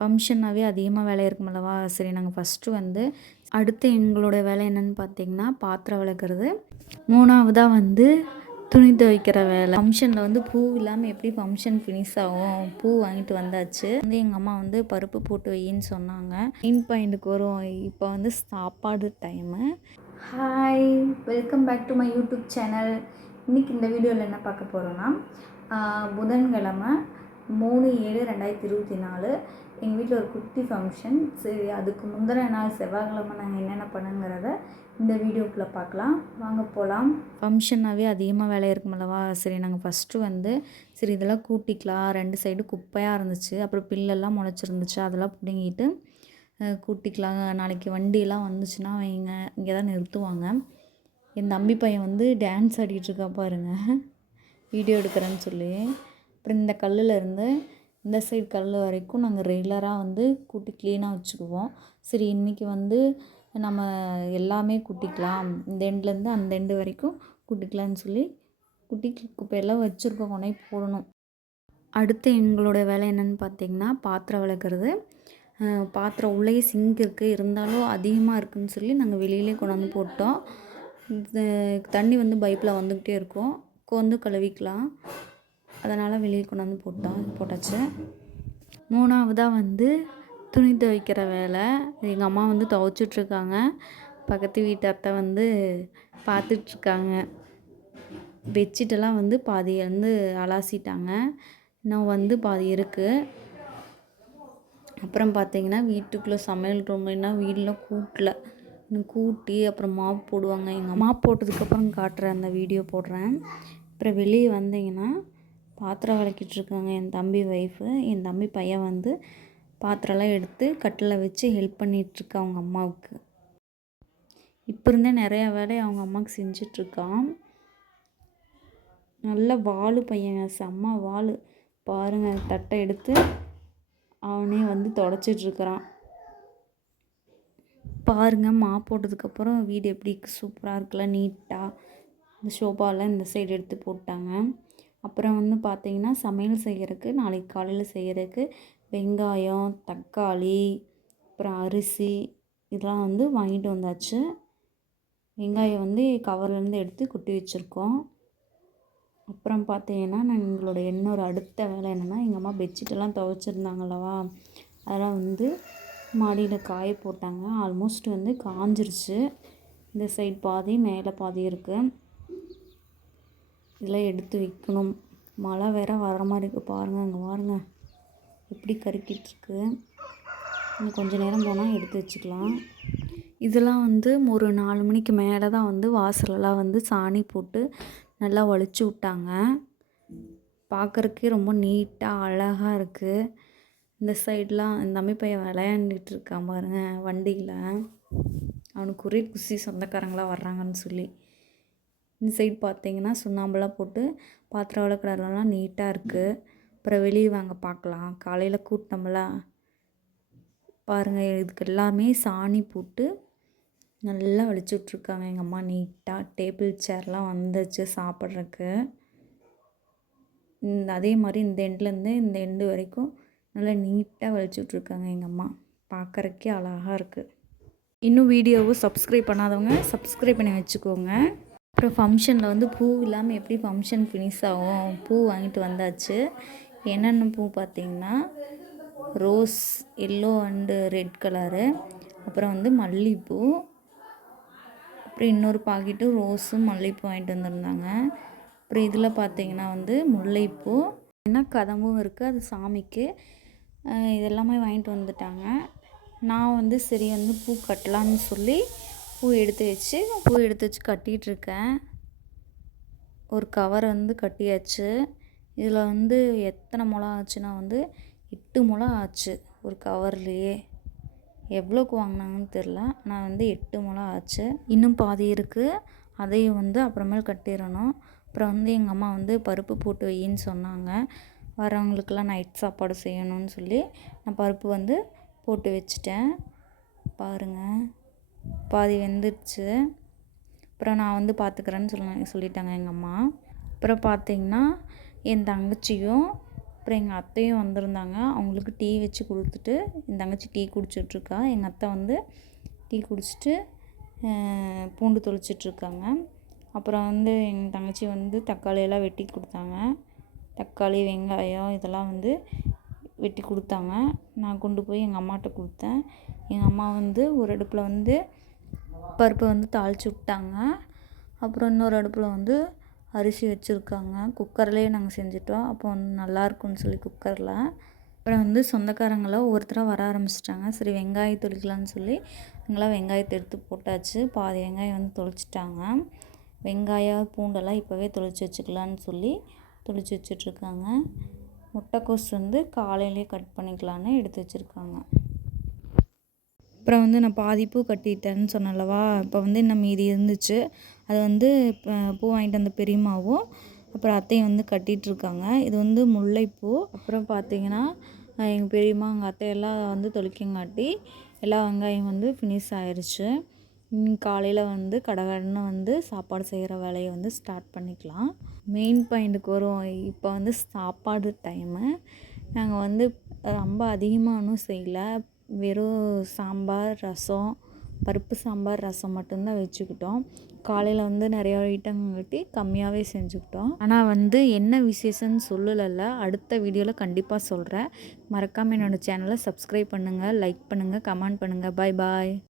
ஃபங்க்ஷன்னாவே அதிகமாக வேலை இருக்குமல்லவா? சரி நாங்கள் ஃபஸ்ட்டு வந்து அடுத்து எங்களோட வேலை என்னென்னு பார்த்தீங்கன்னா பாத்திரம் விளக்குறது. மூணாவதாக வந்து துணி துவைக்கிற வேலை. ஃபங்க்ஷனில் வந்து பூ இல்லாமல் எப்படி ஃபங்க்ஷன் ஃபினிஷ் ஆகும்? பூ வாங்கிட்டு வந்தாச்சு. வந்து எங்கள் அம்மா வந்து பருப்பு போட்டு வையின்னு சொன்னாங்க. மெயின் பாயிண்ட்டுக்கு வரும். இப்போ வந்து சாப்பாடு time hi welcome back to my YouTube channel இன்றைக்கி இந்த வீடியோவில் என்ன பார்க்க போகிறோன்னா புதன்கிழமை மூணு ஏழு ரெண்டாயிரத்தி இருபத்தி நாலு எங்கள் வீட்டில் ஒரு குட்டி ஃபங்க்ஷன். சரி அதுக்கு முந்தின நாள் செவ்வாய்க்கிழமை நாங்கள் என்னென்ன பண்ணுங்கிறத இந்த வீடியோக்குள்ளே பார்க்கலாம். வாங்க போகலாம் ஃபங்க்ஷன்னாவே அதிகமாக வேலை இருக்குமல்லவா சரி நாங்கள் ஃபஸ்ட்டு வந்து சரி இதெல்லாம் கூட்டிக்கலாம். ரெண்டு சைடு குப்பையாக இருந்துச்சு. அப்புறம் பில்லெல்லாம் முளைச்சிருந்துச்சு. அதெல்லாம் பிடுங்கிட்டு கூட்டிக்கலாம். நாளைக்கு வண்டியெல்லாம் வந்துச்சுன்னா வைங்க. இங்கே தான் நிறுத்துவாங்க. என் தம்பி பையன் வந்து டான்ஸ் ஆடிட்டுருக்கா பாருங்க. வீடியோ எடுக்கிறேன்னு சொல்லி. அப்புறம் இந்த கல்லில் இருந்து இந்த சைடு கல் வரைக்கும் நாங்கள் ரெகுலராக வந்து கூட்டி க்ளீனாக வச்சுக்குவோம். சரி இன்றைக்கி வந்து நம்ம எல்லாமே கூட்டிக்கலாம். இந்த எண்ட்லேருந்து அந்த எண்டு வரைக்கும் கூட்டிக்கலாம்னு சொல்லி குட்டி குப்பையெல்லாம் வச்சுருக்க கொண்டே போடணும். அடுத்து எங்களோட வேலை என்னென்னு பார்த்தீங்கன்னா பாத்திரம் விளக்குறது. பாத்திரம் உள்ளேயே சிங்க் இருக்குது இருந்தாலும் அதிகமாக இருக்குன்னு சொல்லி நாங்கள் வெளியிலே கொண்டாந்து போட்டோம். தண்ணி வந்து பைப்பில் வந்துக்கிட்டே இருக்கும். கொந்து கழுவிக்கலாம். அதனால் வெளியே கொண்டாந்து போட்டோம் போட்டாச்சு. மூணாவதாக வந்து துணி துவைக்கிற வேலை. எங்கள் அம்மா வந்து துவைச்சிட்ருக்காங்க. பக்கத்து வீட்டு அத்தை வந்து பார்த்துட்ருக்காங்க. பெட்ஷீட்டெல்லாம் வந்து பாதி வந்து அலாசிட்டாங்க. இன்னும் வந்து பாதி இருக்குது அப்புறம் பார்த்தீங்கன்னா வீட்டுக்குள்ளே சமையல் ரூம்னா வீடெலாம் கூட்டல. இன்னும் கூட்டி அப்புறம் மாப் போடுவாங்க. எங்கள் மாப் போட்டதுக்கப்புறம் காட்டுறேன் அந்த வீடியோ போடுறேன். அப்புறம் வெளியே வந்தீங்கன்னா பாத்திரம் விளக்கிட்டு இருக்காங்க. என் தம்பி ஒய்ஃபு என் தம்பி பையன் வந்து பாத்திரம்லாம் எடுத்து கட்டில் வச்சு ஹெல்ப் பண்ணிகிட்ருக்கு அவங்க அம்மாவுக்கு. இப்போ இருந்தே நிறையா வேலையை அவங்க அம்மாவுக்கு செஞ்சிட்ருக்கான் நல்ல வாலு பையங்க செம்ம வாலு. பாருங்கள் தட்டை எடுத்து அவனே வந்து தொடச்சிட்ருக்கிறான் பாருங்க மா போட்டதுக்கப்புறம் வீடு எப்படி சூப்பராக இருக்குல்ல நீட்டாக இந்த ஷோபாலாம் இந்த சைடு எடுத்து போட்டாங்க. அப்புறம் வந்து பார்த்திங்கன்னா சமையல் செய்கிறதுக்கு நாளைக்கு காலையில் செய்கிறதுக்கு வெங்காயம் தக்காளி அப்புறம் அரிசி இதெல்லாம் வந்து வாங்கிட்டு வந்தாச்சு. வெங்காயம் வந்து கவர்லேருந்து எடுத்து கொட்டி வச்சுருக்கோம். அப்புறம் பார்த்தீங்கன்னா நான் எங்களோட இன்னொரு அடுத்த வேலை என்னென்னா எங்கள் அம்மா பெட்ஷீட்டெல்லாம் துவைச்சிருந்தாங்களவா அதெல்லாம் வந்து மாடியில் காய போட்டாங்க. ஆல்மோஸ்ட் வந்து காஞ்சிருச்சு. இந்த சைட் பாதி மேலே பாதி இருக்குது இதெல்லாம் எடுத்து வைக்கணும். மழை வேற வர மாதிரி இருக்குது பாருங்கள் அங்கே பாருங்கள் எப்படி கருக்கிட்டுருக்கு இன்னும் கொஞ்சம் நேரம் போனால் எடுத்து வச்சுக்கலாம். இதெல்லாம் வந்து ஒரு நாலு மணிக்கு மேலே தான் வந்து வாசலெல்லாம் வந்து சாணி போட்டு நல்லா ஒழிச்சு விட்டாங்க. பார்க்குறக்கே ரொம்ப நீட்டாக அழகாக இருக்குது இந்த சைட்லாம் இந்த தம்பி பையன் விளையாண்டுட்டு இருக்கான் பாருங்கள் வண்டியில். அவனுக்கு ஒரே குசி சொந்தக்காரங்களாம் வர்றாங்கன்னு சொல்லி. இந்த சைடு பார்த்தீங்கன்னா சுண்ணாம்பெல்லாம் போட்டு பாத்திரம் விளக்கடலாம் நீட்டாக இருக்குது அப்புறம் வெளியே வாங்க பார்க்கலாம். காலையில் கூட்டினோம்ல பாருங்கள் இதுக்கு எல்லாமே சாணி போட்டு நல்லா வலிச்சு விட்ருக்காங்க எங்கள் அம்மா. நீட்டாக டேபிள் சேர்லாம் வந்துச்சு சாப்பிட்றதுக்கு. இந்த அதே மாதிரி இந்த எண்ட்லேருந்து இந்த எண்டு வரைக்கும் நல்லா நீட்டாக வலிச்சு விட்ருக்காங்க எங்கள் அம்மா. பார்க்குறக்கே அழகாக இருக்குது இன்னும் வீடியோவை சப்ஸ்கிரைப் பண்ணாதவங்க சப்ஸ்கிரைப் பண்ணி வச்சுக்கோங்க. அப்புறம் ஃபங்க்ஷனில் வந்து பூ இல்லாமல் எப்படி ஃபங்க்ஷன் ஃபினிஷ் ஆகும்? பூ வாங்கிட்டு வந்தாச்சு. என்னென்ன பூ பார்த்தீங்கன்னா rose yellow and red colour அப்புறம் வந்து மல்லிகைப்பூ அப்புறம் இன்னொரு பாக்கெட்டு ரோஸும் மல்லிகைப்பூ வாங்கிட்டு வந்திருந்தாங்க. அப்புறம் இதில் பார்த்தீங்கன்னா வந்து முல்லைப்பூ. என்ன கதம்பும் இருக்குது அது சாமிக்கு. இதெல்லாமே வாங்கிட்டு வந்துட்டாங்க. நான் வந்து சரி வந்து பூ கட்டலான்னு சொல்லி பூ எடுத்து வச்சு பூ எடுத்து வச்சு கட்டிகிட்டு இருக்கேன் ஒரு கவர் வந்து கட்டியாச்சு. இதில் வந்து எத்தனை மொளா ஆச்சுன்னா வந்து எட்டு முழம் ஆச்சு ஒரு கவர்லேயே. எவ்வளோக்கு வாங்கினாங்கன்னு தெரில. நான் வந்து எட்டு முழம் ஆச்சு. இன்னும் பாதி இருக்குது அதையும் வந்து அப்புறமேல் கட்டிடணும். அப்புறம் வந்து எங்கள் அம்மா வந்து பருப்பு போட்டு வையின்னு சொன்னாங்க. வரவங்களுக்கெல்லாம் நைட் சாப்பாடு செய்யணும்னு சொல்லி நான் பருப்பு வந்து போட்டு வச்சுட்டேன். பாருங்கள் பாதி வெந்துடுச்சு அப்புறம் நான் வந்து பார்த்துக்கிறேன்னு சொல்ல சொல்லிட்டாங்க எங்கள் அம்மா. அப்புறம் பார்த்தீங்கன்னா என் தங்கச்சியும் அப்புறம் எங்கள் அத்தையும் வந்திருந்தாங்க. அவங்களுக்கு டீ வச்சு கொடுத்துட்டு என் தங்கச்சி டீ குடிச்சிட்ருக்கா. எங்கள் அத்தை வந்து டீ குடிச்சிட்டு பூண்டு தொளிச்சிட்ருக்காங்க. அப்புறம் வந்து எங்கள் தங்கச்சி வந்து தக்காளியெல்லாம் வெட்டி கொடுத்தாங்க. தக்காளி வெங்காயம் இதெல்லாம் வந்து வெட்டி கொடுத்தாங்க. நான் கொண்டு போய் எங்கள் அம்மாட்ட கொடுத்தேன். எங்கள் அம்மா வந்து ஒரு அடுப்பில் வந்து பருப்பை வந்து தாளித்து விட்டாங்க. அப்புறம் இன்னொரு அடுப்பில் வந்து அரிசி வச்சுருக்காங்க. குக்கர்லேயே நாங்கள் செஞ்சிட்டோம். அப்போ வந்து நல்லாயிருக்கும்னு சொல்லி குக்கரில். அப்புறம் வந்து சொந்தக்காரங்களாம் ஒவ்வொருத்தராக வர ஆரம்பிச்சிட்டாங்க. சரி வெங்காயம் தொளிக்கலான்னு சொல்லி அங்கெல்லாம் வெங்காயத்தை எடுத்து போட்டாச்சு. பாதி வெங்காயம் வந்து தொளிச்சிட்டாங்க. வெங்காயம் பூண்டெல்லாம் இப்போவே தொளிச்சு வச்சுக்கலான்னு சொல்லி தொளிச்சு வச்சிட்ருக்காங்க முட்டைக்கோஸ் வந்து காலையிலே கட் பண்ணிக்கலான்னு எடுத்து வச்சுருக்காங்க. அப்புறம் வந்து நான் பாதி பூ கட்டிட்டேன்னு சொன்னேன்லவா இப்போ வந்து இன்னும் மீதி இருந்துச்சு. அது வந்து இப்போ பூ வாங்கிட்டு வந்த பெரியம்மாவும் அப்புறம் அத்தையும் வந்து கட்டிகிட்ருக்காங்க இது வந்து முல்லைப்பூ. அப்புறம் பார்த்தீங்கன்னா எங்கள் பெரியம்மா எங்கள் அத்தையெல்லாம் வந்து தொளிக்கங்காட்டி எல்லா வெங்காயம் வந்து ஃபினிஷ் ஆயிடுச்சு காலையில் வந்து கடகடன்னு வந்து சாப்பாடு செய்கிற வேலையை வந்து ஸ்டார்ட் பண்ணிக்கலாம். மெயின் பாயிண்ட்டுக்கு வரும். இப்போ வந்து சாப்பாடு டைமு நாங்கள் வந்து ரொம்ப அதிகமாக ஒன்றும் செய்யலை. வெறும் சாம்பார் ரசம் பருப்பு சாம்பார் ரசம் மட்டும்தான் வச்சுக்கிட்டோம். காலையில் வந்து நிறைய கட்டி கம்மியாகவே செஞ்சுக்கிட்டோம். ஆனால் வந்து என்ன விசேஷம்னு சொல்லலைல்ல. அடுத்த வீடியோவில் கண்டிப்பாக சொல்கிறேன் மறக்காமல் என்னோடய சேனலை சப்ஸ்கிரைப் பண்ணுங்கள் லைக் பண்ணுங்கள் கமெண்ட் பண்ணுங்கள் பாய் பாய்